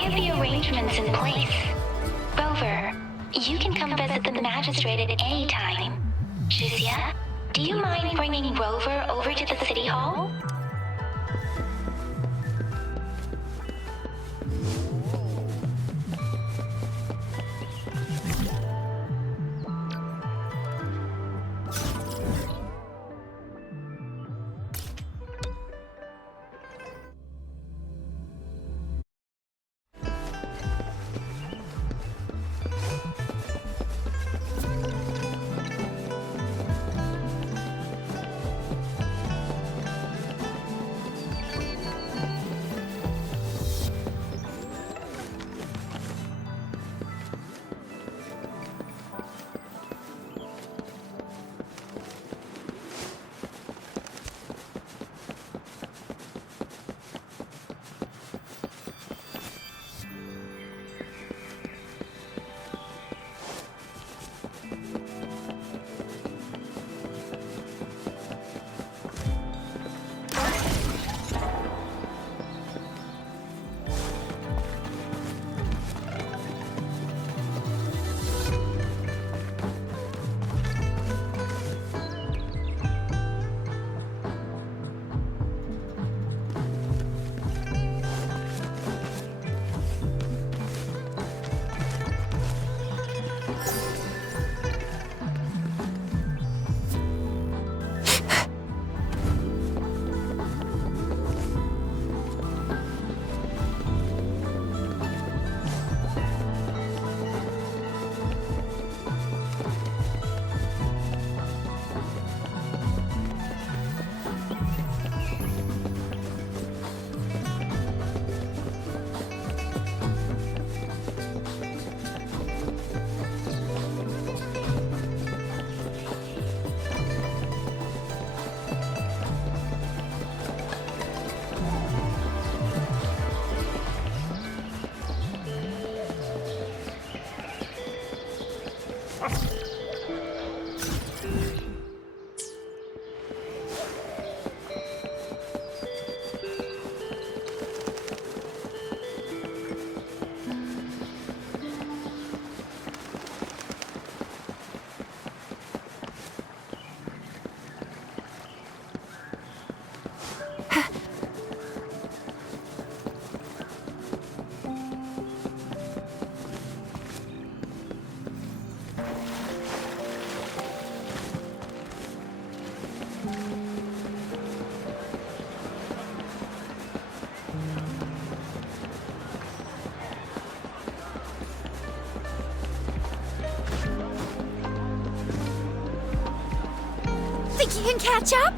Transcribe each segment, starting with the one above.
have the arrangements in place. Rover, you can come visit the magistrate at any time. Shuzia, do you mind bringing Rover over to the city hall? Think you can catch up?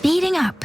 speeding up.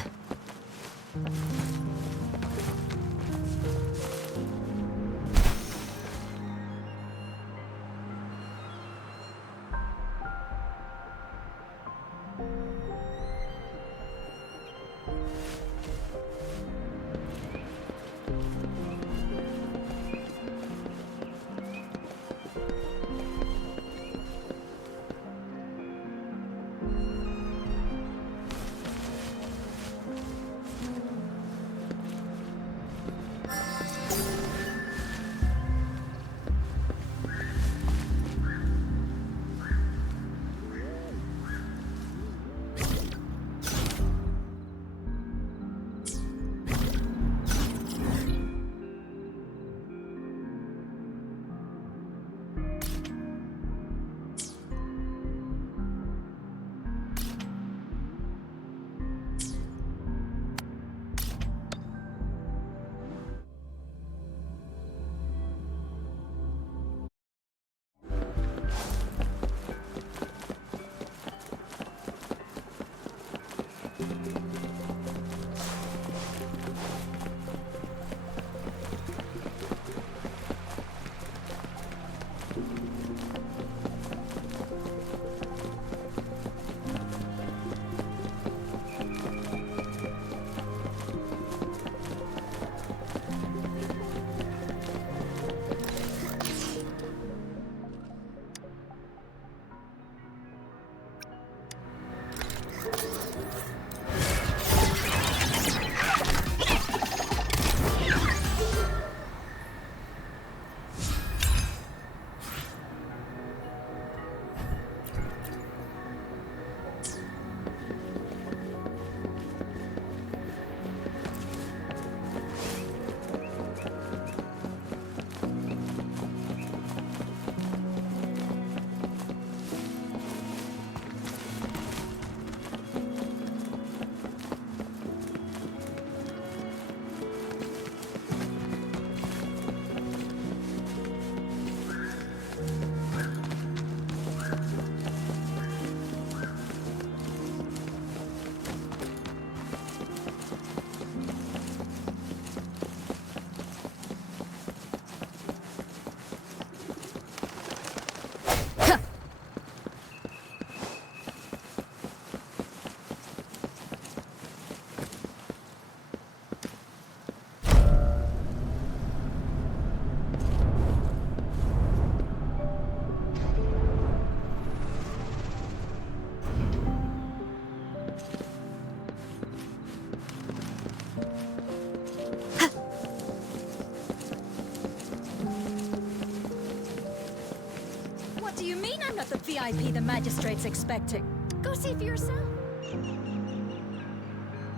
What do you mean I'm not the VIP the magistrate's expecting? Go see for yourself.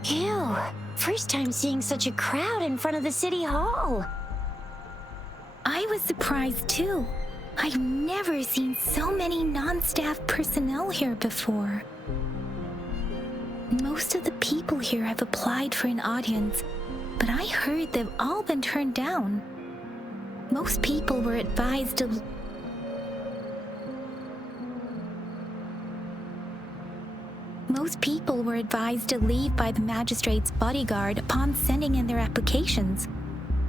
Ew. First time seeing such a crowd in front of the city hall. I was surprised too. I've never seen so many non-staff personnel here before. Most of the people here have applied for an audience, but I heard they've all been turned down. Most people were advised to leave by the magistrate's bodyguard upon sending in their applications.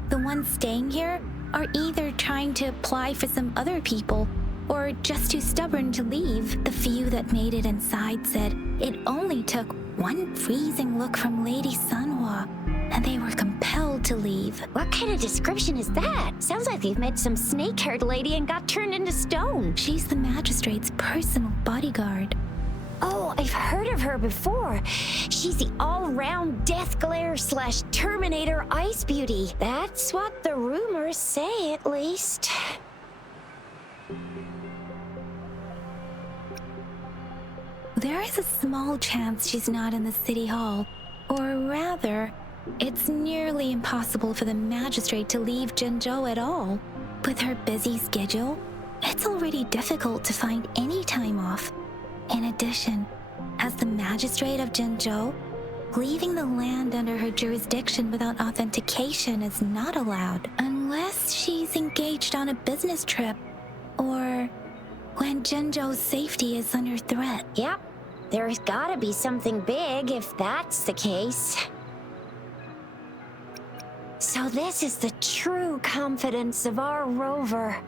The ones staying here are either trying to apply for some other people or just too stubborn to leave. The few that made it inside said it only took one freezing look from Lady Sunhua and they were compelled to leave. What kind of description is that? Sounds like you've met some snake-haired lady and got turned into stone. She's the magistrate's personal bodyguard. Oh, I've heard of her before. She's the all-round death glare / Terminator ice beauty. That's what the rumors say, at least. There is a small chance she's not in the city hall, or rather, it's nearly impossible for the magistrate to leave Zhenzhou at all. With her busy schedule, it's already difficult to find any time off. In addition, as the magistrate of Zhenzhou, leaving the land under her jurisdiction without authentication is not allowed, unless she's engaged on a business trip, or when Zhenzhou's safety is under threat. Yep, There's gotta be something big if that's the case. So this is the true confidence of our rover.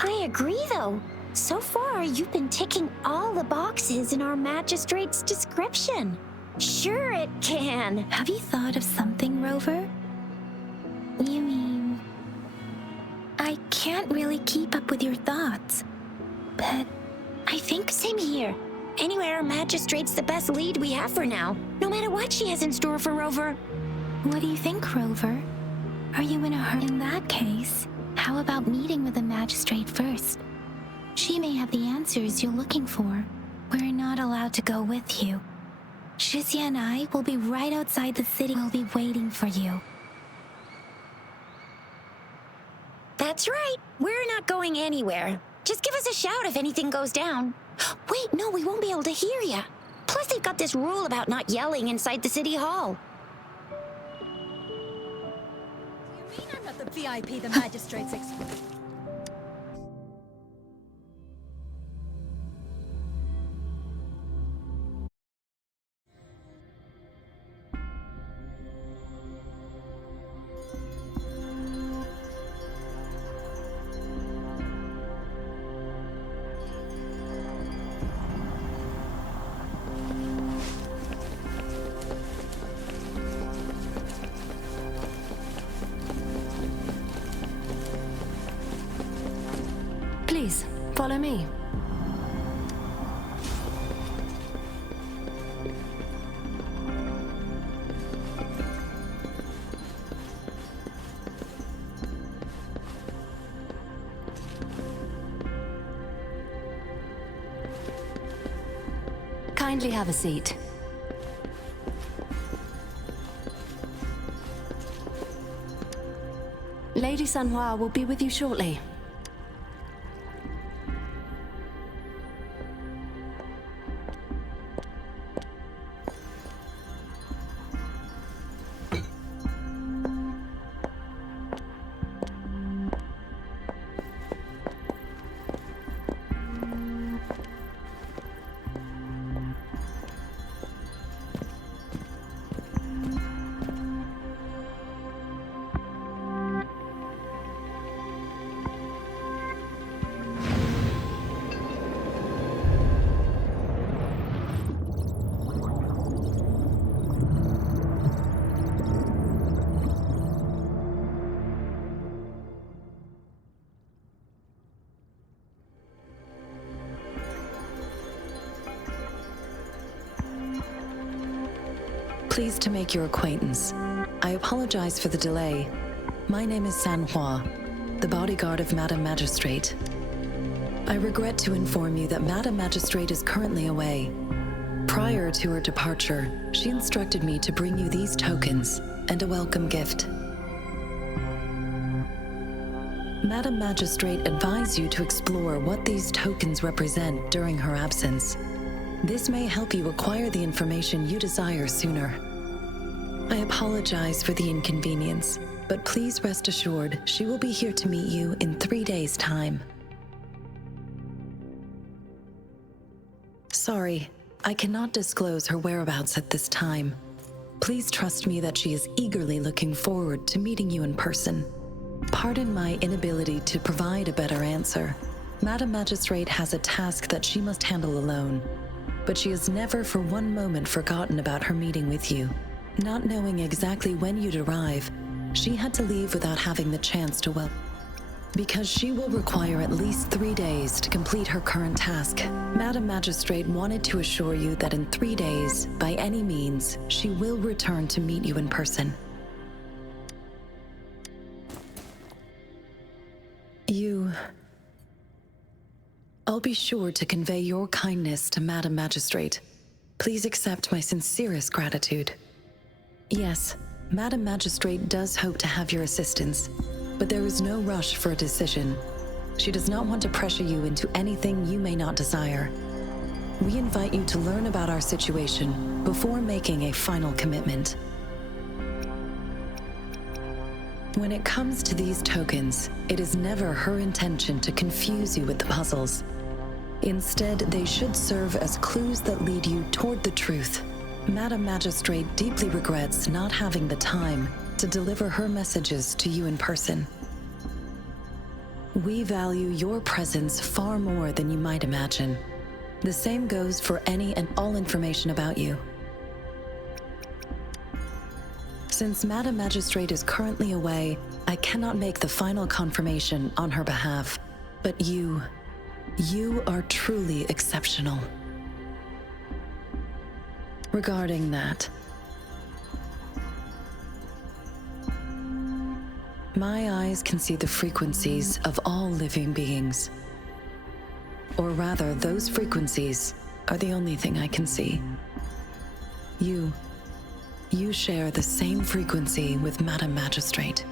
I agree, though. So far, you've been ticking all the boxes in our magistrate's description. Sure it can. Have you thought of something, Rover? You mean... I can't really keep up with your thoughts, but I think... Same here. Anyway, our magistrate's the best lead we have for now, no matter what she has in store for Rover. What do you think, Rover? Are you in a hurry? In that case, how about meeting with the magistrate first? She may have the answers you're looking for. We're not allowed to go with you. Shizia and I will be right outside the city. We'll be waiting for you. That's right. We're not going anywhere. Just give us a shout if anything goes down. Wait, no, we won't be able to hear ya. Plus, they've got this rule about not yelling inside the city hall. You mean I'm not the VIP the magistrates expect? Please, follow me. Kindly have a seat. Lady Sanhua will be with you shortly. Pleased to make your acquaintance. I apologize for the delay. My name is Sanhua, the bodyguard of Madam Magistrate. I regret to inform you that Madam Magistrate is currently away. Prior to her departure, she instructed me to bring you these tokens and a welcome gift. Madam Magistrate advised you to explore what these tokens represent during her absence. This may help you acquire the information you desire sooner. I apologize for the inconvenience, but please rest assured she will be here to meet you in 3 days' time. Sorry, I cannot disclose her whereabouts at this time. Please trust me that she is eagerly looking forward to meeting you in person. Pardon my inability to provide a better answer. Madam Magistrate has a task that she must handle alone, but she has never for one moment forgotten about her meeting with you. Not knowing exactly when you'd arrive, she had to leave without having the chance to because she will require at least 3 days to complete her current task. Madam Magistrate wanted to assure you that in 3 days, by any means, she will return to meet you in person. I'll be sure to convey your kindness to Madam Magistrate. Please accept my sincerest gratitude. Yes, Madam Magistrate does hope to have your assistance, but there is no rush for a decision. She does not want to pressure you into anything you may not desire. We invite you to learn about our situation before making a final commitment. When it comes to these tokens, it is never her intention to confuse you with the puzzles. Instead, they should serve as clues that lead you toward the truth. Madam Magistrate deeply regrets not having the time to deliver her messages to you in person. We value your presence far more than you might imagine. The same goes for any and all information about you. Since Madam Magistrate is currently away, I cannot make the final confirmation on her behalf. But you are truly exceptional. Regarding that, my eyes can see the frequencies of all living beings. Or rather, those frequencies are the only thing I can see. You share the same frequency with Madam Magistrate.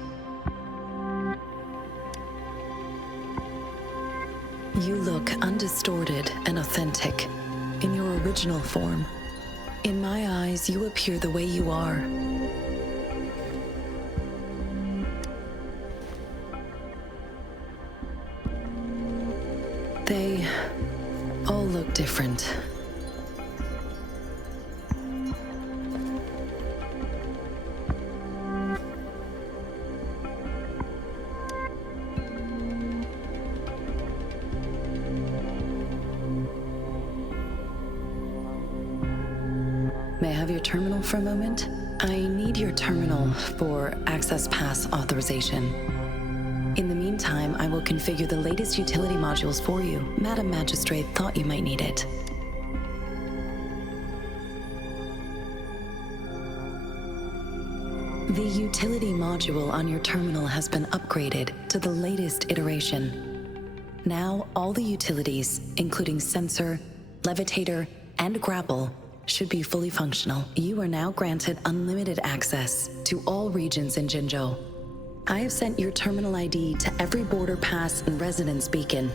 You look undistorted and authentic in your original form. In my eyes, you appear the way you are. They all look different. May I have your terminal for a moment? I need your terminal for access pass authorization. In the meantime, I will configure the latest utility modules for you. Madam Magistrate thought you might need it. The utility module on your terminal has been upgraded to the latest iteration. Now, all the utilities, including sensor, levitator, and grapple, should be fully functional. You are now granted unlimited access to all regions in Jinzhou. I have sent your terminal ID to every border pass and residence beacon.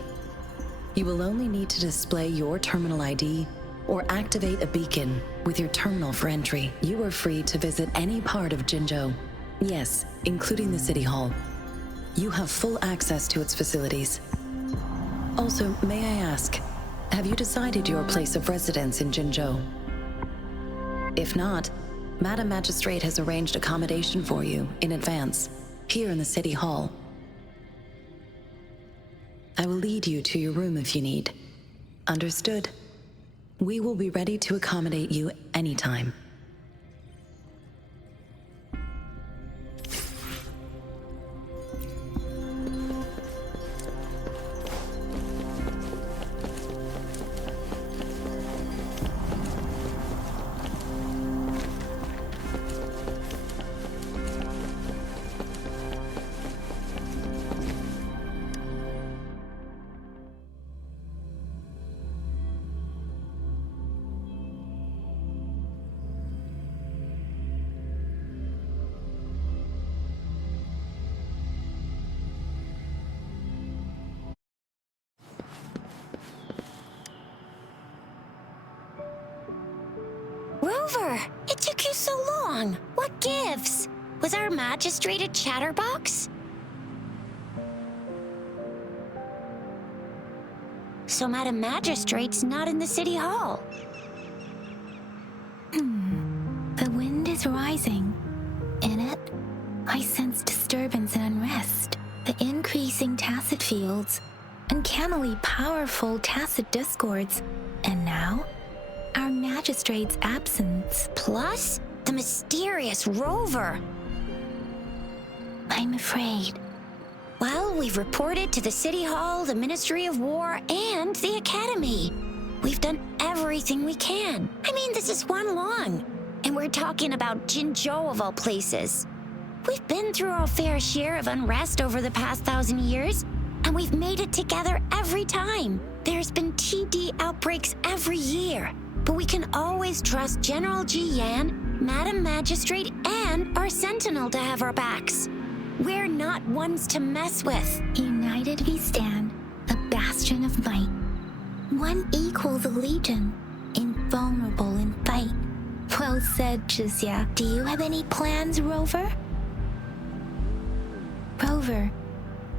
You will only need to display your terminal ID or activate a beacon with your terminal for entry. You are free to visit any part of Jinzhou. Yes, including the City Hall. You have full access to its facilities. Also, may I ask, have you decided your place of residence in Jinzhou? If not, Madam Magistrate has arranged accommodation for you in advance, here in the City Hall. I will lead you to your room if you need. Understood. We will be ready to accommodate you anytime. Rover, it took you so long. What gives? Was our magistrate a chatterbox? So Madam Magistrate's not in the City Hall. The wind is rising. In it, I sense disturbance and unrest. The increasing tacit fields, uncannily powerful tacit discords, and now, our magistrate's absence. Plus, the mysterious Rover. I'm afraid. Well, we've reported to the City Hall, the Ministry of War, and the Academy. We've done everything we can. I mean, this is Huanglong. And we're talking about Jinzhou of all places. We've been through our fair share of unrest over the past 1,000 years, and we've made it together every time. There's been TD outbreaks every year, but we can always trust General Ji Yan, Madam Magistrate, and our Sentinel to have our backs. We're not ones to mess with. United we stand, a bastion of might. One equals a legion, invulnerable in fight. Well said, Jizya. Do you have any plans, Rover? Rover,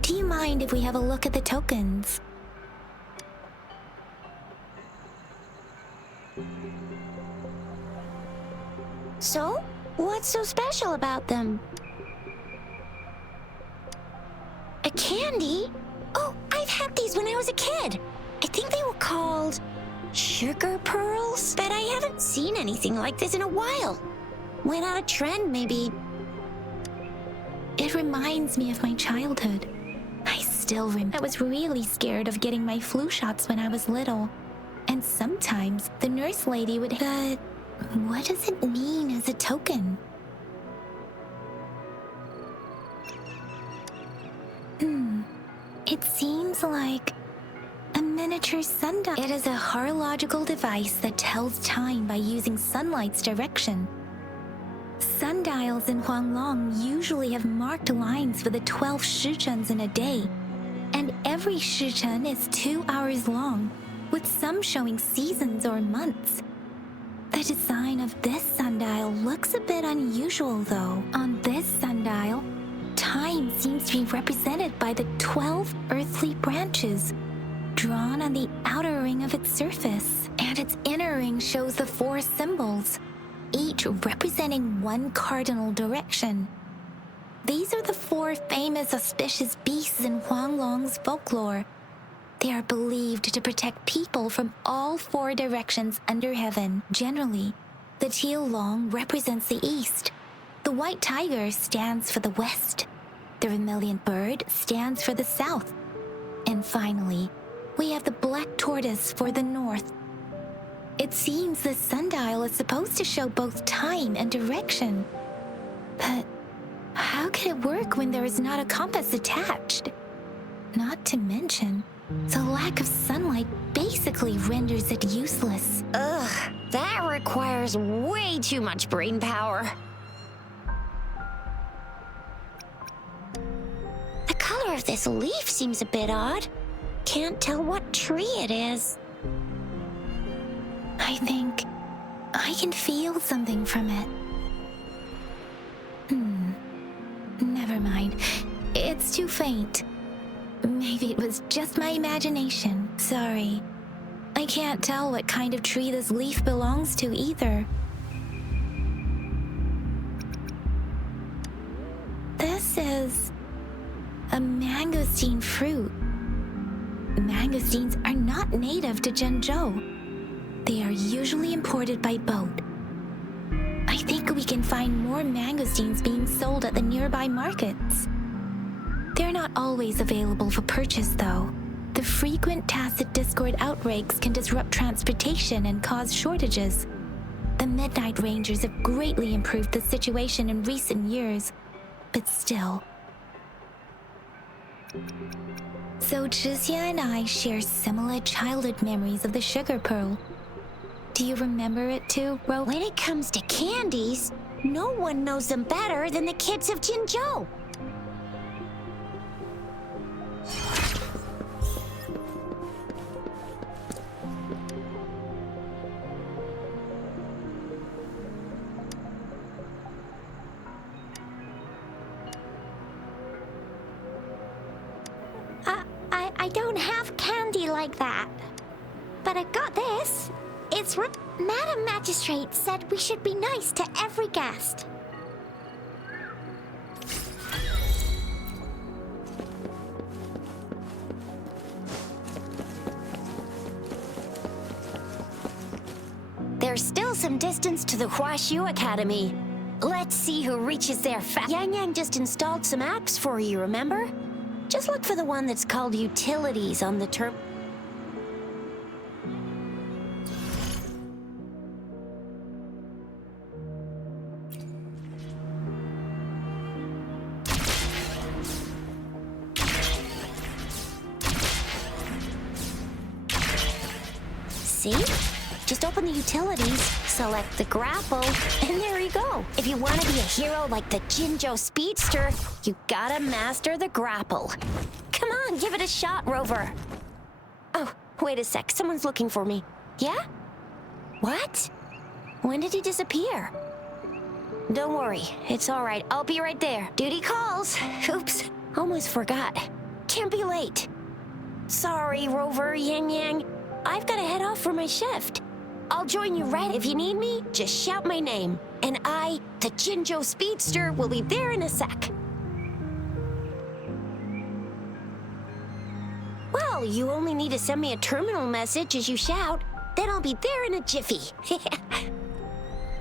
do you mind if we have a look at the tokens? So? What's so special about them? A candy? Oh, I've had these when I was a kid. I think they were called sugar pearls, but I haven't seen anything like this in a while. Went out of trend, maybe. It reminds me of my childhood. I still remember I was really scared of getting my flu shots when I was little. And sometimes the nurse lady would... But what does it mean as a token? It seems like a miniature sundial. It is a horological device that tells time by using sunlight's direction. Sundials in Huanglong usually have marked lines for the 12 shichuns in a day, and every shichun is 2 hours long, with some showing seasons or months. The design of this sundial looks a bit unusual, though. On this sundial, time seems to be represented by the 12 earthly branches, drawn on the outer ring of its surface, and its inner ring shows the 4 symbols, each representing one cardinal direction. These are the 4 famous auspicious beasts in Huanglong's folklore. They are believed to protect people from all 4 directions under heaven. Generally, the teal long represents the east, the white tiger stands for the west, the vermilion bird stands for the south, and finally, we have the black tortoise for the north. It seems the sundial is supposed to show both time and direction. But how could it work when there is not a compass attached? Not to mention, the lack of sunlight basically renders it useless. Ugh, that requires way too much brain power. The color of this leaf seems a bit odd. Can't tell what tree it is. I think I can feel something from it. Never mind. It's too faint. Maybe it was just my imagination. Sorry. I can't tell what kind of tree this leaf belongs to either. This is a mangosteen fruit. Mangosteens are not native to Zhengzhou. They are usually imported by boat. I think we can find more mangosteens being sold at the nearby markets. They're not always available for purchase, though. The frequent tacit discord outbreaks can disrupt transportation and cause shortages. The Midnight Rangers have greatly improved the situation in recent years, but still. So Zhixia and I share similar childhood memories of the sugar pearl. Do you remember it too, Ro? When it comes to candies, no one knows them better than the kids of Jinzhou. I don't have candy like that. But I got this. It's what Madam Magistrate said we should be nice to every guest. There's still some distance to the Huashu Academy. Let's see who reaches there fast. Yang Yang just installed some apps for you, remember? Just look for the one that's called Utilities on the term. See? Just open the utilities, select the grapple, and there you go. If you want to be a hero like the Jinzhou Speedster, you gotta master the grapple. Come on, give it a shot, Rover. Oh, wait a sec. Someone's looking for me. Yeah? What? When did he disappear? Don't worry. It's all right. I'll be right there. Duty calls. Oops. Almost forgot. Can't be late. Sorry, Rover, Yang Yang. I've got to head off for my shift. I'll join you right if you need me. Just shout my name. And I, the Jinjo Speedster, will be there in a sec. Well, you only need to send me a terminal message as you shout. Then I'll be there in a jiffy.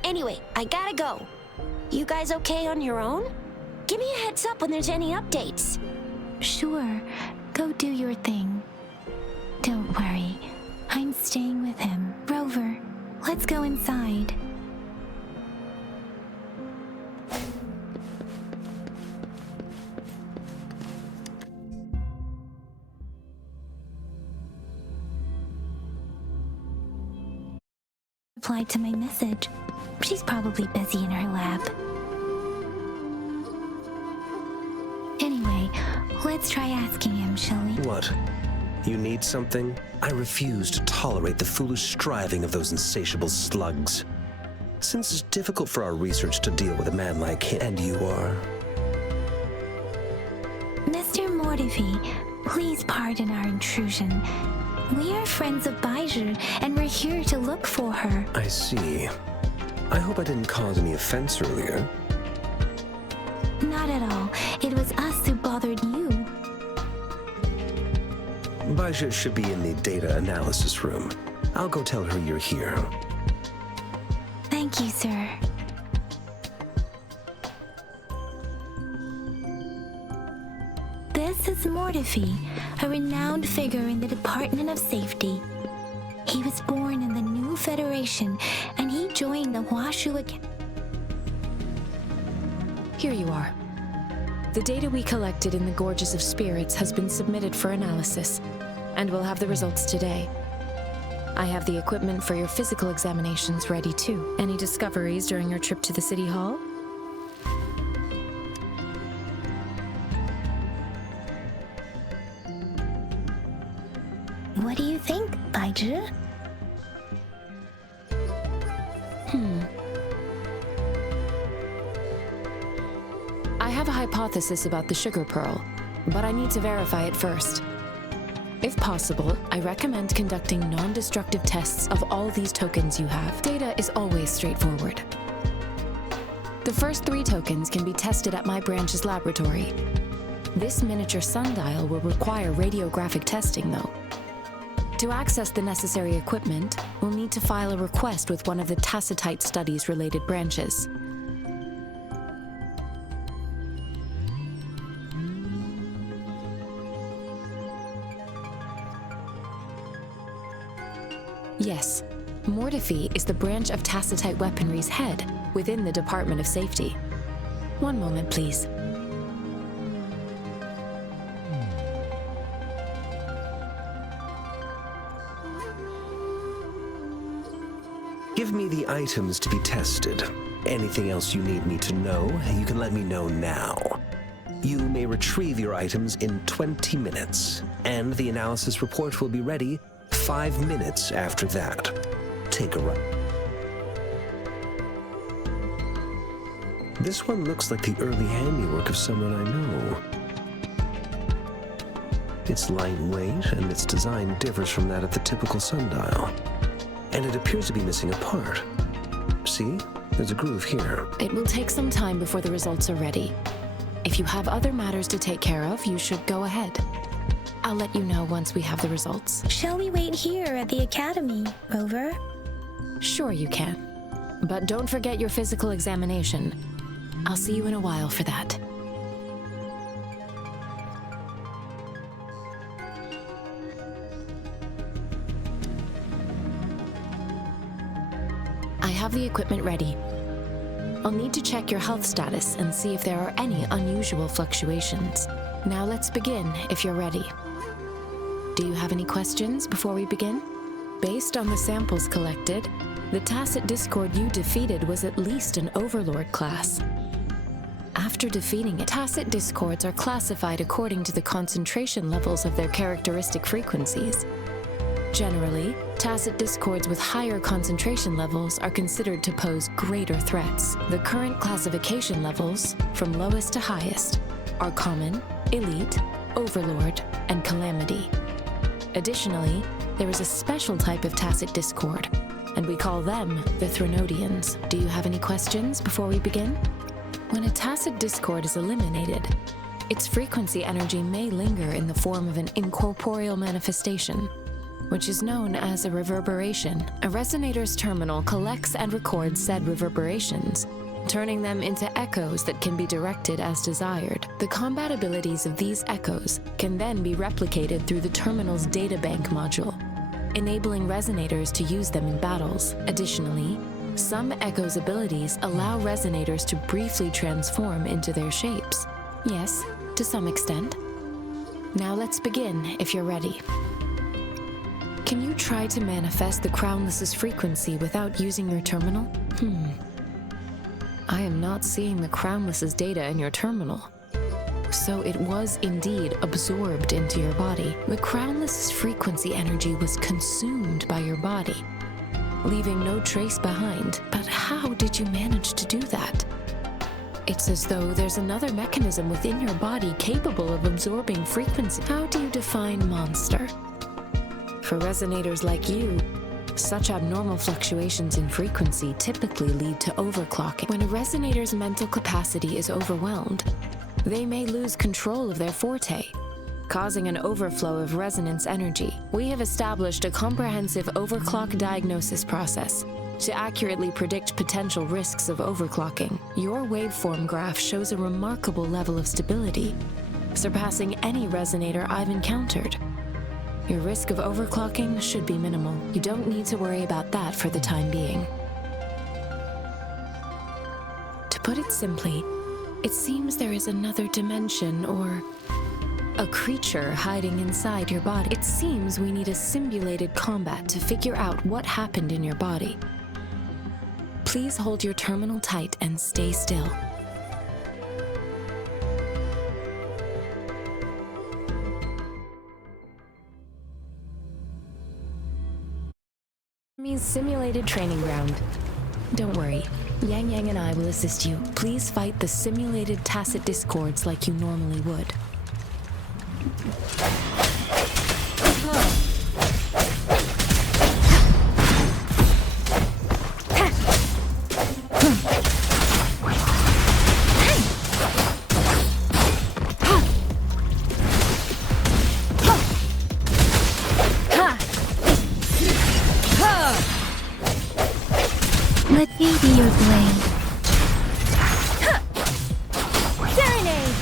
Anyway, I gotta go. You guys okay on your own? Give me a heads up when there's any updates. Sure, go do your thing. Don't worry, I'm staying with him. Rover, let's go inside. Replied to my message. She's probably busy in her lab. Anyway, let's try asking him, shall we? What? You need something? I refuse to tolerate the foolish striving of those insatiable slugs. Since it's difficult for our research to deal with a man like him, and you are... Mr. Mortivy, please pardon our intrusion. We are friends of Baiju, and we're here to look for her. I see. I hope I didn't cause any offense earlier. Not at all. It was us who bothered you. Baja should be in the data analysis room. I'll go tell her you're here. Thank you, sir. This is Mortivy, a renowned figure in the Department of Safety. He was born in the new Federation, and he joined the Washu Academy. Here you are. The data we collected in the Gorges of Spirits has been submitted for analysis, and we'll have the results today. I have the equipment for your physical examinations ready too. Any discoveries during your trip to the City Hall? What do you think, Baiju? I have a hypothesis about the sugar pearl, but I need to verify it first. If possible, I recommend conducting non-destructive tests of all these tokens you have. Data is always straightforward. The first 3 tokens can be tested at my branch's laboratory. This miniature sundial will require radiographic testing, though. To access the necessary equipment, we'll need to file a request with one of the Tacitite Studies-related branches. Yes, Mortify is the branch of Tacitite Weaponry's head within the Department of Safety. One moment, please. Give me the items to be tested. Anything else you need me to know, you can let me know now. You may retrieve your items in 20 minutes, and the analysis report will be ready 5 minutes after that. Take a run. This one looks like the early handiwork of someone I know. It's lightweight, and its design differs from that of the typical sundial. And it appears to be missing a part. See? There's a groove here. It will take some time before the results are ready. If you have other matters to take care of, you should go ahead. I'll let you know once we have the results. Shall we wait here at the Academy, Rover? Sure you can. But don't forget your physical examination. I'll see you in a while for that. I have the equipment ready. I'll need to check your health status and see if there are any unusual fluctuations. Now let's begin, if you're ready. Do you have any questions before we begin? Based on the samples collected, the Tacit Discord you defeated was at least an Overlord class. After defeating it, Tacit Discords are classified according to the concentration levels of their characteristic frequencies. Generally, Tacit Discords with higher concentration levels are considered to pose greater threats. The current classification levels, from lowest to highest, are Common, Elite, Overlord, and Calamity. Additionally, there is a special type of Tacit Discord, and we call them the Threnodians. Do you have any questions before we begin? When a tacit discord is eliminated, its frequency energy may linger in the form of an incorporeal manifestation, which is known as a reverberation. A resonator's terminal collects and records said reverberations, turning them into echoes that can be directed as desired. The compatibilities of these echoes can then be replicated through the terminal's databank module, enabling resonators to use them in battles. Additionally, some echoes' abilities allow resonators to briefly transform into their shapes. Yes, to some extent. Now let's begin, if you're ready. Can you try to manifest the Crownless's frequency without using your terminal? I am not seeing the Crownless's data in your terminal. So it was indeed absorbed into your body. The Crownless's frequency energy was consumed by your body, leaving no trace behind. But how did you manage to do that? It's as though there's another mechanism within your body capable of absorbing frequency. How do you define monster? For resonators like you, such abnormal fluctuations in frequency typically lead to overclocking. When a resonator's mental capacity is overwhelmed, they may lose control of their forte, causing an overflow of resonance energy. We have established a comprehensive overclock diagnosis process to accurately predict potential risks of overclocking. Your waveform graph shows a remarkable level of stability, surpassing any resonator I've encountered. Your risk of overclocking should be minimal. You don't need to worry about that for the time being. To put it simply, it seems there is another dimension or a creature hiding inside your body. It seems we need a simulated combat to figure out what happened in your body. Please hold your terminal tight and stay still. Simulated training ground. Don't worry, Yang Yang and I will assist you. Please fight the simulated tacit discords like you normally would. Let me be your blade. Serenade!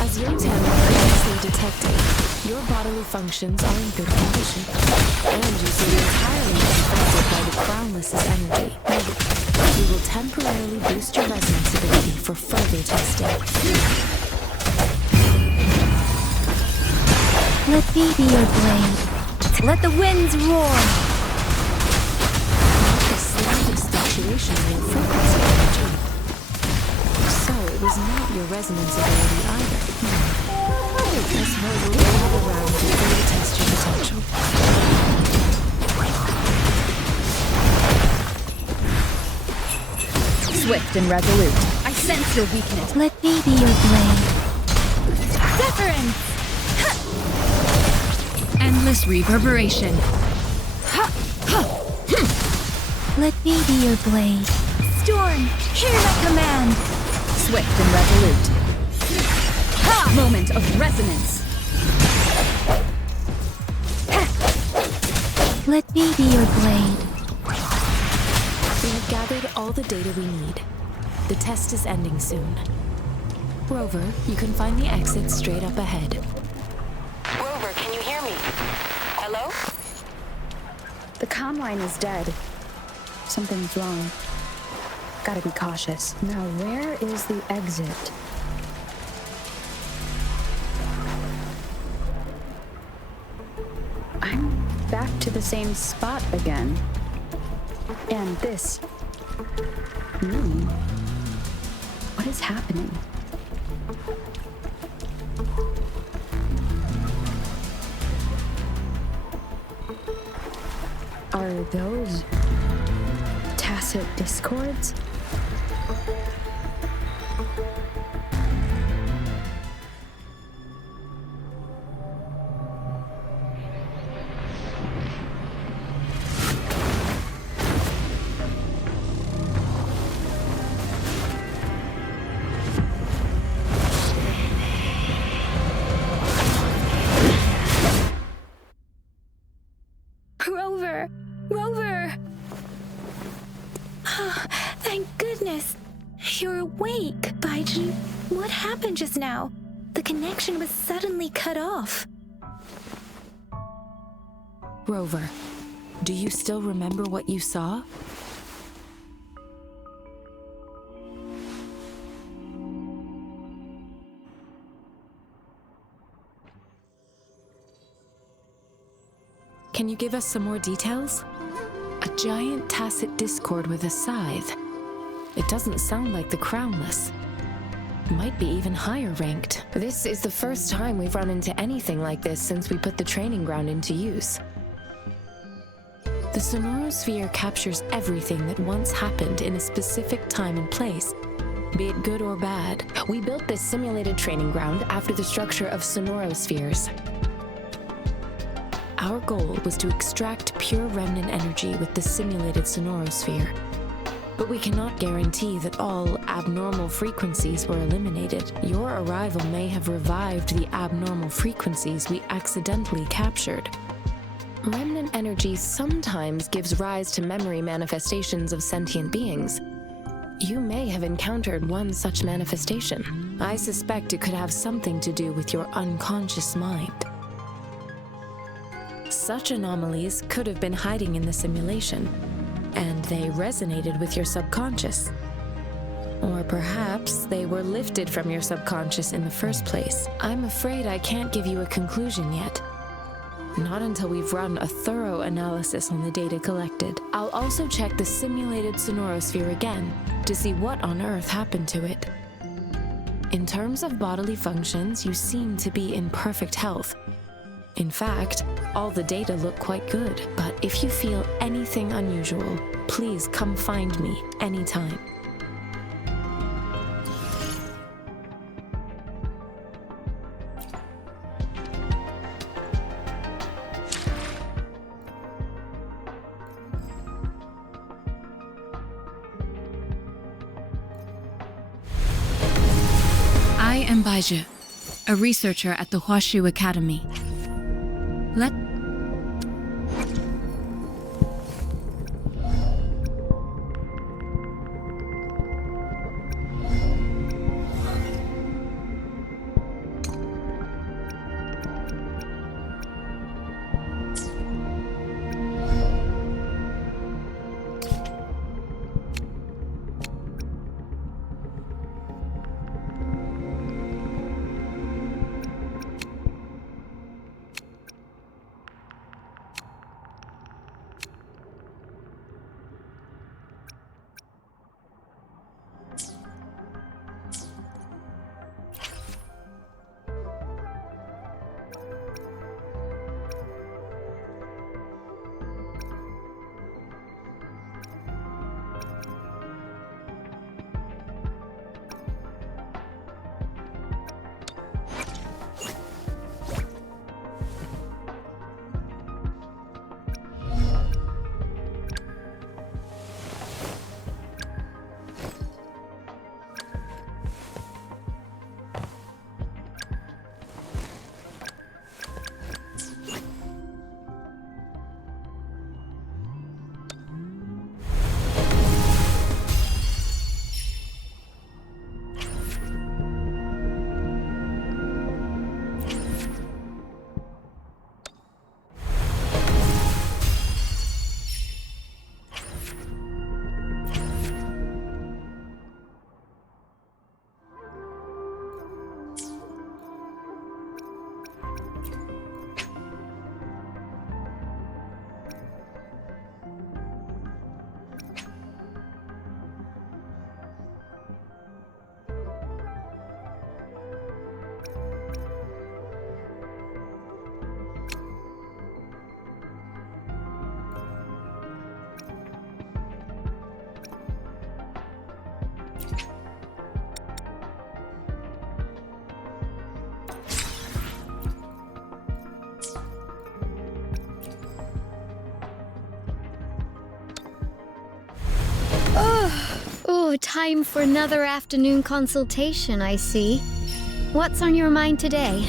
As your temper previously detected, your bodily functions are in good condition, and you seem entirely unaffected by the Crownless's energy. We will temporarily boost your resonance ability for further testing. Let me be your blade. Let the winds roar. Fluctuation in your frequency energy. So it was not your resonance ability either. I suppose we'll go another round to further test your potential. Swift and resolute. I sense your weakness. Let me be your blade. Deference! Endless reverberation. Let me be your blade. Storm, hear my command. Swift and resolute. Ha! Moment of resonance. Let me be your blade. We have gathered all the data we need. The test is ending soon. Rover, you can find the exit straight up ahead. Rover, can you hear me? Hello? The comm line is dead. Something's wrong. Gotta be cautious. Now, where is the exit? I'm back to the same spot again. And this... What is happening? Are those tacit discords? awake. Baiji, what happened just now? The connection was suddenly cut off. Rover, do you still remember what you saw? Can you give us some more details? A giant tacit discord with a scythe. It doesn't sound like the Crownless. Might be even higher ranked. This is the first time we've run into anything like this since we put the training ground into use. The Sonorosphere captures everything that once happened in a specific time and place, be it good or bad. We built this simulated training ground after the structure of Sonorospheres. Our goal was to extract pure remnant energy with the simulated Sonorosphere. But we cannot guarantee that all abnormal frequencies were eliminated. Your arrival may have revived the abnormal frequencies we accidentally captured. Remnant energy sometimes gives rise to memory manifestations of sentient beings. You may have encountered one such manifestation. I suspect it could have something to do with your unconscious mind. Such anomalies could have been hiding in the simulation, and they resonated with your subconscious. Or perhaps they were lifted from your subconscious in the first place. I'm afraid I can't give you a conclusion yet. Not until we've run a thorough analysis on the data collected. I'll also check the simulated Sonorosphere again to see what on earth happened to it. In terms of bodily functions, you seem to be in perfect health. In fact, all the data look quite good, but if you feel anything unusual, please come find me anytime. I am Baiji, a researcher at the Huashu Academy. Oh, time for another afternoon consultation, I see. What's on your mind today?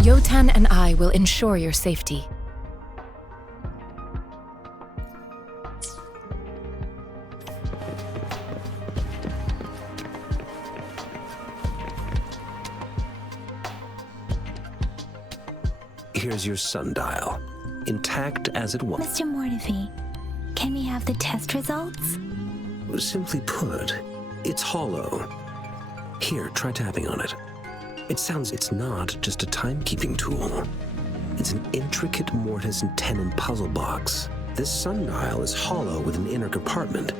Yotan and I will ensure your safety. Here's your sundial, intact as it was. Mr. Mortefi, can we have the test results? Simply put, it's hollow. Here, try tapping on it. It sounds it's not just a timekeeping tool. It's an intricate mortise and tenon puzzle box. This sundial is hollow with an inner compartment.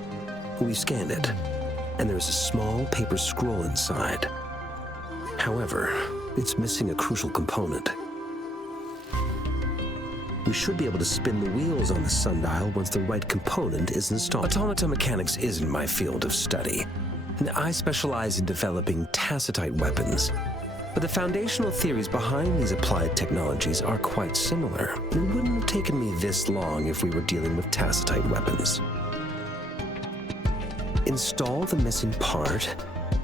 We scanned it, and there's a small paper scroll inside. However, it's missing a crucial component. We should be able to spin the wheels on the sundial once the right component is installed. Automata mechanics isn't my field of study. I specialize in developing tacitite weapons, but the foundational theories behind these applied technologies are quite similar. It wouldn't have taken me this long if we were dealing with tacitite weapons. Install the missing part,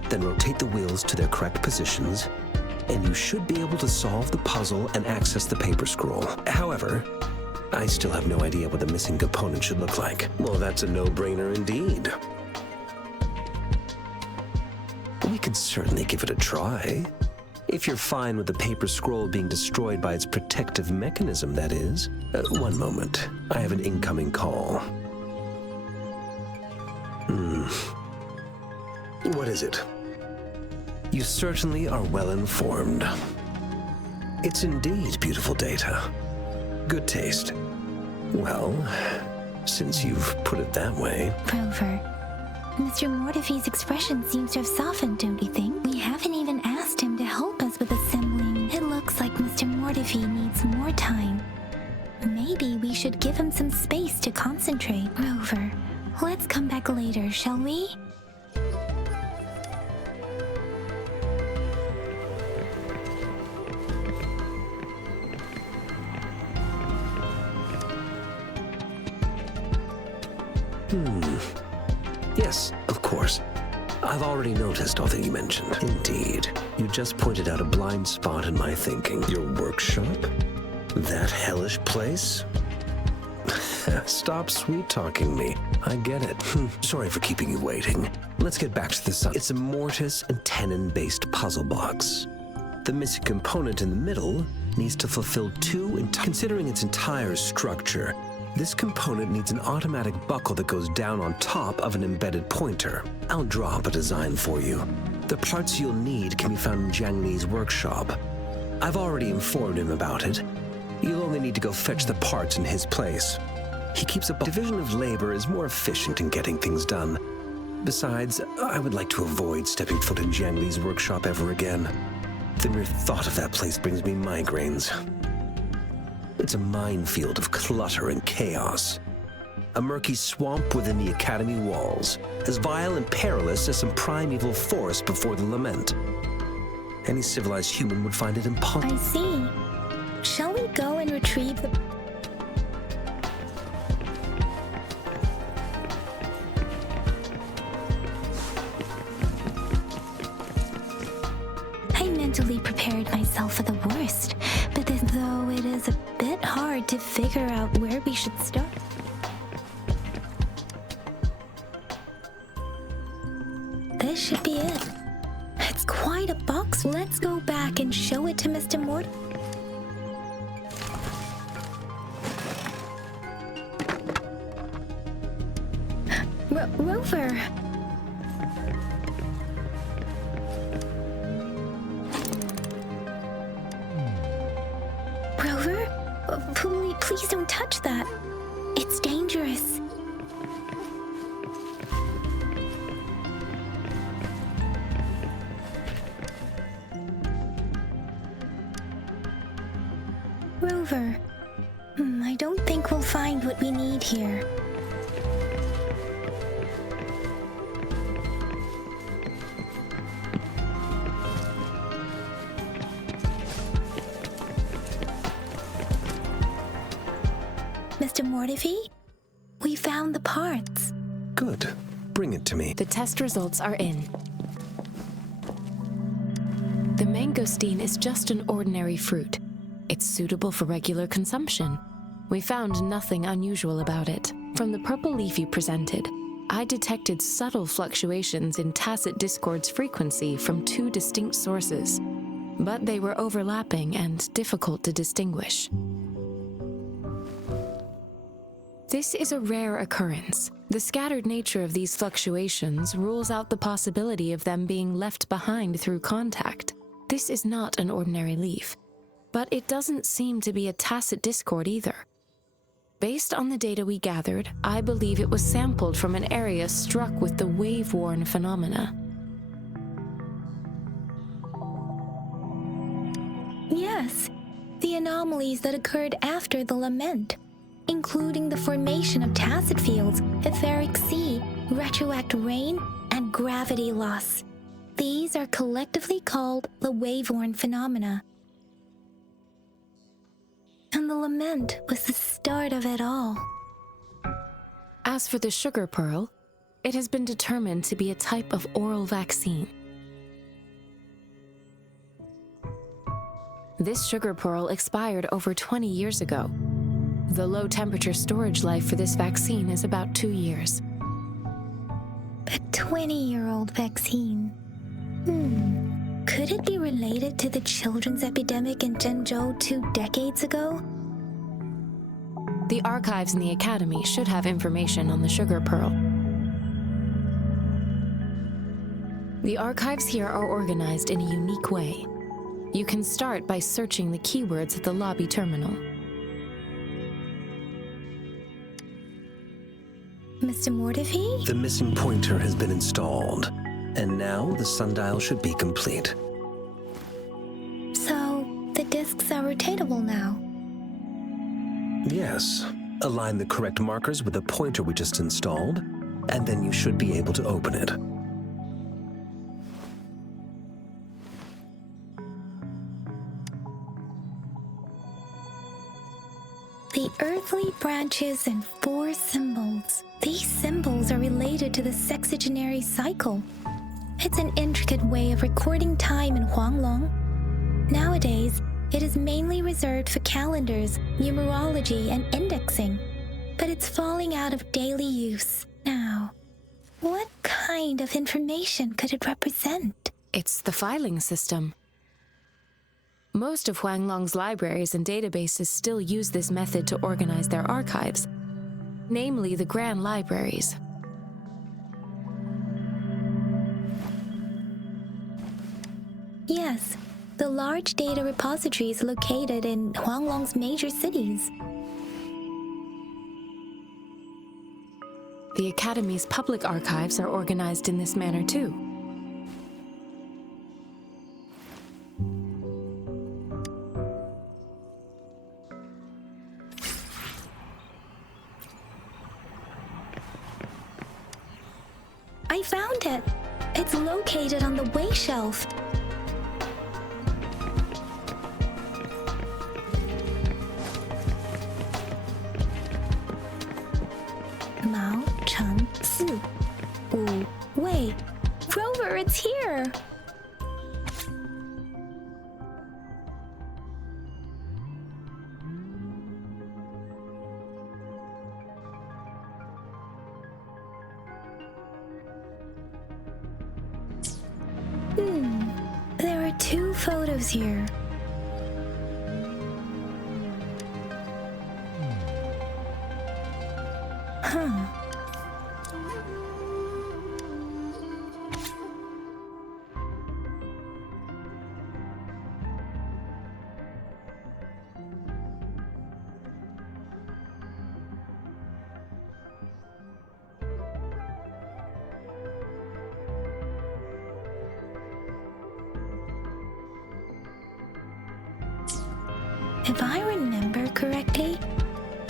then rotate the wheels to their correct positions, and you should be able to solve the puzzle and access the paper scroll. However, I still have no idea what the missing component should look like. Well, that's a no-brainer indeed. We could certainly give it a try. If you're fine with the paper scroll being destroyed by its protective mechanism, that is. One moment. I have an incoming call. What is it? You certainly are well informed. It's indeed beautiful data. Good taste. Well, since you've put it that way... Rover, Mr. Mortefi's expression seems to have softened, don't you think? We haven't even asked him to help us with assembling. It looks like Mr. Mortefi needs more time. Maybe we should give him some space to concentrate. Rover, let's come back later, shall we? Yes, of course. I've already noticed all that you mentioned. Indeed. You just pointed out a blind spot in my thinking. Your workshop? That hellish place? Stop sweet-talking me. I get it. Sorry for keeping you waiting. Let's get back to the sun. It's a mortise and tenon-based puzzle box. The missing component in the middle needs to fulfill considering its entire structure, this component needs an automatic buckle that goes down on top of an embedded pointer. I'll draw up a design for you. The parts you'll need can be found in Jiang Li's workshop. I've already informed him about it. You'll only need to go fetch the parts in his place. He keeps a division of labor is more efficient in getting things done. Besides, I would like to avoid stepping foot in Jiang Li's workshop ever again. The mere thought of that place brings me migraines. It's a minefield of clutter and chaos. A murky swamp within the academy walls, as vile and perilous as some primeval forest before the lament. Any civilized human would find it impossible. I see. Shall we go and retrieve the... I mentally prepared myself for the worst, but though it is a bit hard to figure out where we should start. This should be it. It's quite a box. Let's go back and show it to Mr. Mort. Rover. Rover? Please don't touch that. It's dangerous. Rover, I don't think we'll find what we need here. Mr. Mortefi, we found the parts. Good. Bring it to me. The test results are in. The mangosteen is just an ordinary fruit. It's suitable for regular consumption. We found nothing unusual about it. From the purple leaf you presented, I detected subtle fluctuations in tacit discord's frequency from two distinct sources, but they were overlapping and difficult to distinguish. This is a rare occurrence. The scattered nature of these fluctuations rules out the possibility of them being left behind through contact. This is not an ordinary leaf, but it doesn't seem to be a tacit discord either. Based on the data we gathered, I believe it was sampled from an area struck with the wave-worn phenomena. Yes, the anomalies that occurred after the lament, including the formation of tacit fields, etheric sea, retroact rain, and gravity loss. These are collectively called the wave-worn phenomena. And the lament was the start of it all. As for the sugar pearl, it has been determined to be a type of oral vaccine. This sugar pearl expired over 20 years ago. The low-temperature storage life for this vaccine is about 2 years. A 20-year-old vaccine. Could it be related to the children's epidemic in Zhengzhou 2 decades ago? The archives in the Academy should have information on the sugar pearl. The archives here are organized in a unique way. You can start by searching the keywords at the lobby terminal. Mr. Mortefi? The missing pointer has been installed, and now the sundial should be complete. So, the discs are rotatable now? Yes. Align the correct markers with the pointer we just installed, and then you should be able to open it. The earthly branches and 4 symbols. These symbols are related to the sexagenary cycle. It's an intricate way of recording time in Huanglong. Nowadays, it is mainly reserved for calendars, numerology, and indexing. But it's falling out of daily use now. What kind of information could it represent? It's the filing system. Most of Huanglong's libraries and databases still use this method to organize their archives, namely the Grand Libraries. Yes, the large data repositories located in Huanglong's major cities. The Academy's public archives are organized in this manner too. I found it! It's located on the way shelf. Mao Cheng Si. Wu Wei. Rover, it's here! There are 2 photos here. If I remember correctly,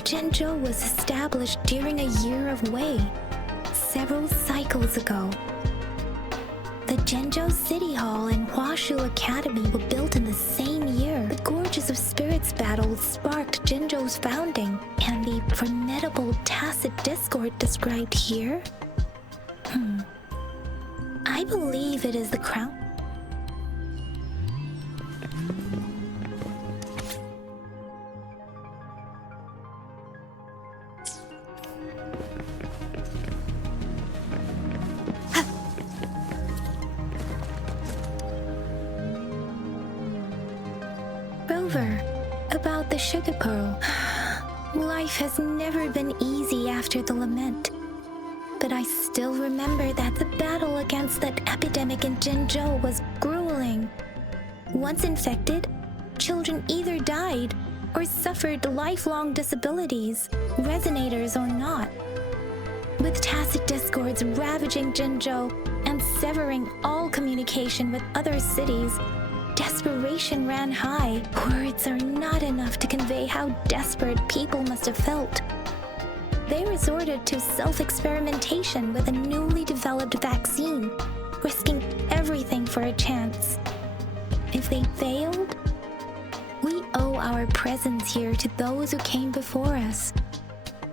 Zhengzhou was established during a year of Wei, several cycles ago. The Zhengzhou City Hall and Huashu Academy were built in the same year. The Gorges of Spirits battle sparked Zhengzhou's founding, and the formidable tacit discord described here? I believe it is the crown. about the sugar pearl. Life has never been easy after the lament. But I still remember that the battle against that epidemic in Jinzhou was grueling. Once infected, children either died or suffered lifelong disabilities, resonators or not. With tacit discords ravaging Jinzhou and severing all communication with other cities, desperation ran high. Words are not enough to convey how desperate people must have felt. They resorted to self-experimentation with a newly developed vaccine, risking everything for a chance. If they failed, we owe our presence here to those who came before us.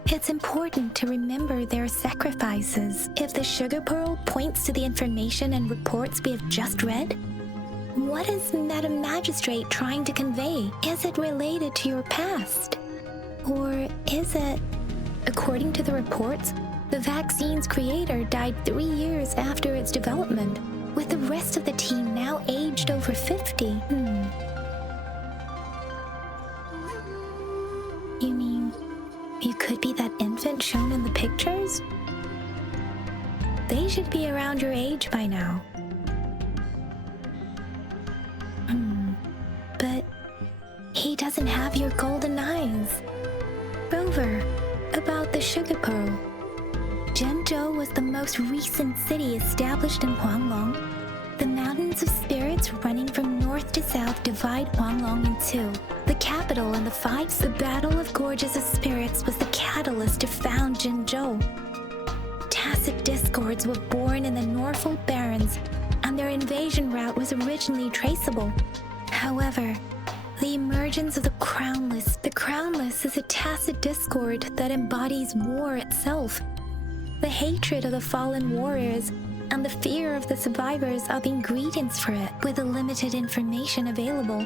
It's important to remember their sacrifices. If the sugar pearl points to the information and reports we have just read, what is Madam Magistrate trying to convey? Is it related to your past? Or is it... According to the reports, the vaccine's creator died 3 years after its development, with the rest of the team now aged over 50. You mean, you could be that infant shown in the pictures? They should be around your age by now. But he doesn't have your golden eyes. Rover, about the sugar pearl. Jinzhou was the most recent city established in Huanglong. The mountains of spirits running from north to south divide Huanglong in two. The capital and the fights, the battle of gorges of spirits was the catalyst to found Jinzhou. Tacit discords were born in the Norfolk Barrens, and their invasion route was originally traceable. However, the emergence of the Crownless. The Crownless is a tacit discord that embodies war itself. The hatred of the fallen warriors and the fear of the survivors are the ingredients for it. With the limited information available,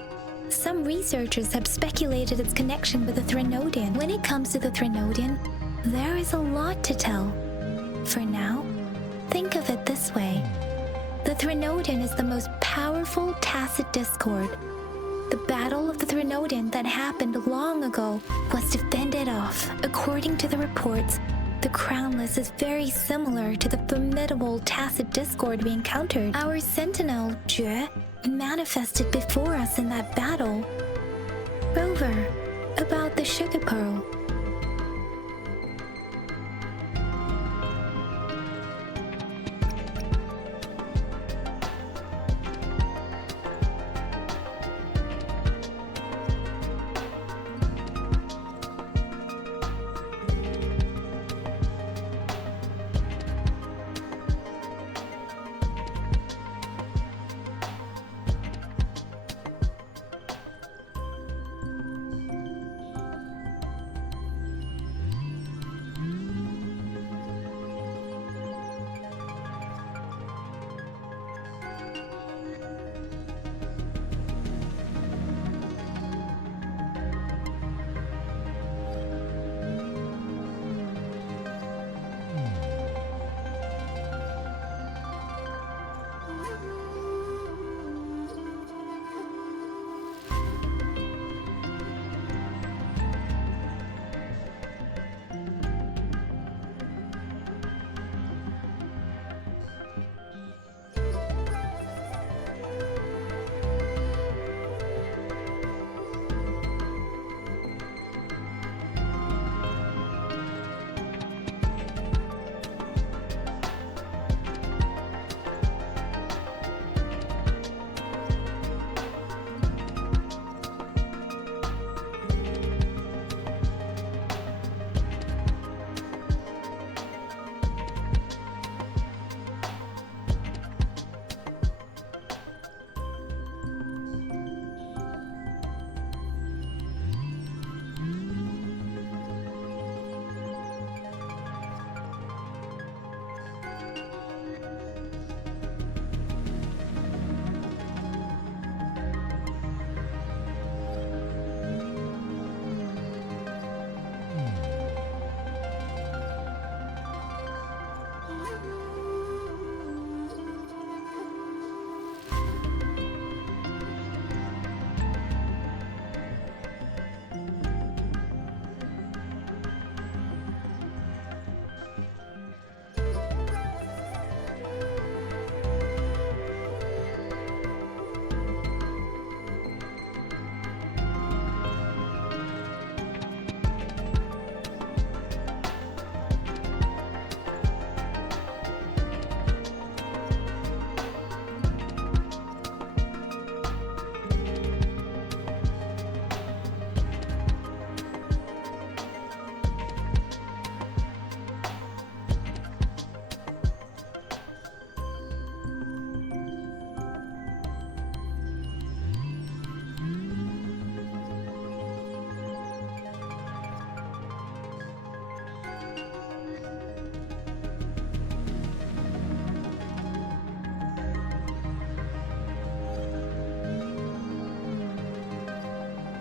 some researchers have speculated its connection with the Threnodian. When it comes to the Threnodian, there is a lot to tell. For now, think of it this way. The Threnodian is the most powerful tacit discord. The Battle of the Threnodian that happened long ago was defended off. According to the reports, the Crownless is very similar to the formidable tacit discord we encountered. Our sentinel, Jue, manifested before us in that battle. Rover, about the sugar pearl.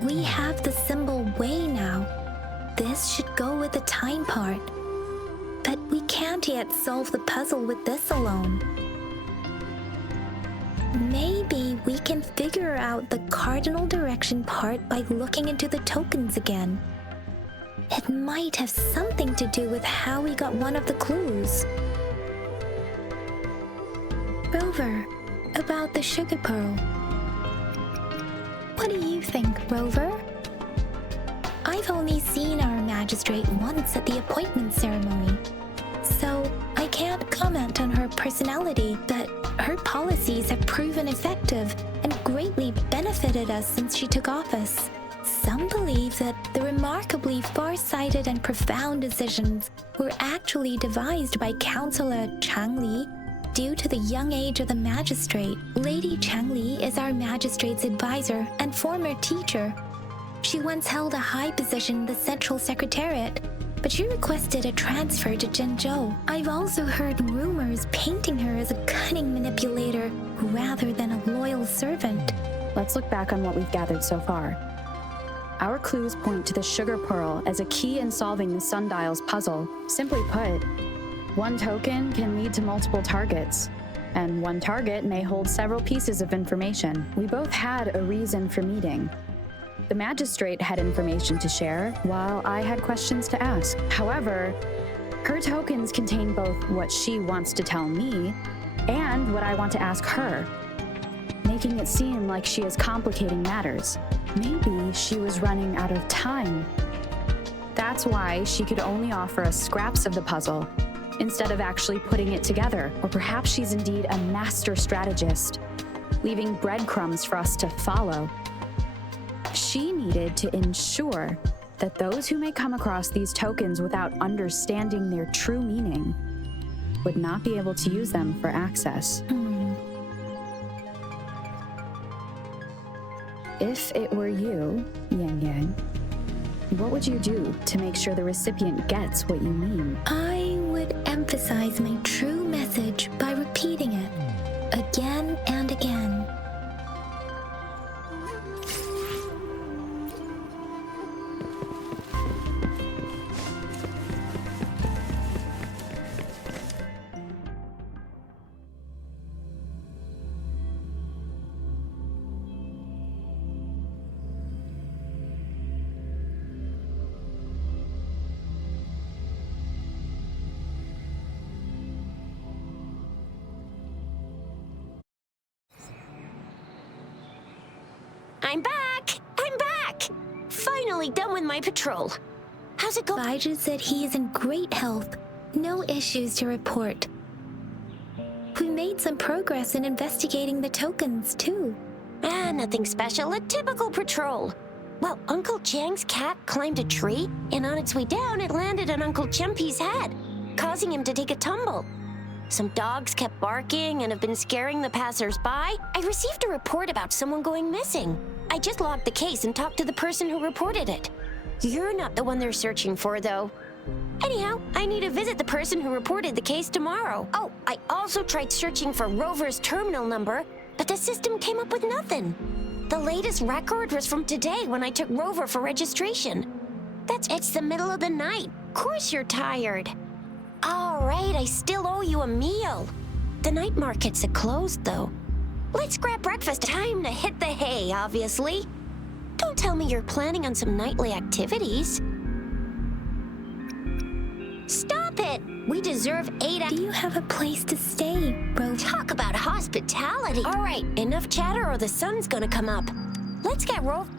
We have the symbol way now. This should go with the time part. But we can't yet solve the puzzle with this alone. Maybe we can figure out the cardinal direction part by looking into the tokens again. It might have something to do with how we got one of the clues. Rover, about the sugar pearl. What do you think, Rover? I've only seen our magistrate once at the appointment ceremony, so I can't comment on her personality, but her policies have proven effective and greatly benefited us since she took office. Some believe that the remarkably far-sighted and profound decisions were actually devised by Councillor Changli due to the young age of the magistrate. Lady Changli is our magistrate's advisor and former teacher. She once held a high position in the Central Secretariat, but she requested a transfer to Zhengzhou. I've also heard rumors painting her as a cunning manipulator rather than a loyal servant. Let's look back on what we've gathered so far. Our clues point to the sugar pearl as a key in solving the sundial's puzzle. Simply put, one token can lead to multiple targets, and one target may hold several pieces of information. We both had a reason for meeting. The magistrate had information to share, while I had questions to ask. However, her tokens contain both what she wants to tell me and what I want to ask her, making it seem like she is complicating matters. Maybe she was running out of time. That's why she could only offer us scraps of the puzzle, instead of actually putting it together. Or perhaps she's indeed a master strategist, leaving breadcrumbs for us to follow. She needed to ensure that those who may come across these tokens without understanding their true meaning would not be able to use them for access. If it were you, Yang Yang, what would you do to make sure the recipient gets what you mean? I would emphasize my true message by repeating it again and again. I'm back! I'm back! Finally done with my patrol. How's it going? Elijah said he is in great health. No issues to report. We made some progress in investigating the tokens, too. Nothing special. A typical patrol. Well, Uncle Chang's cat climbed a tree, and on its way down, it landed on Uncle Chumpy's head, causing him to take a tumble. Some dogs kept barking and have been scaring the passers-by. I received a report about someone going missing. I just logged the case and talked to the person who reported it. You're not the one they're searching for, though. Anyhow, I need to visit the person who reported the case tomorrow. Oh, I also tried searching for Rover's terminal number, but the system came up with nothing. The latest record was from today when I took Rover for registration. It's the middle of the night. Of course you're tired. All right, I still owe you a meal. The night markets are closed, though. Let's grab breakfast. Time to hit the hay, obviously. Don't tell me you're planning on some nightly activities. Stop it! We deserve 8 Do you have a place to stay, Rover? Talk about hospitality. All right, enough chatter or the sun's gonna come up. Let's get Rover.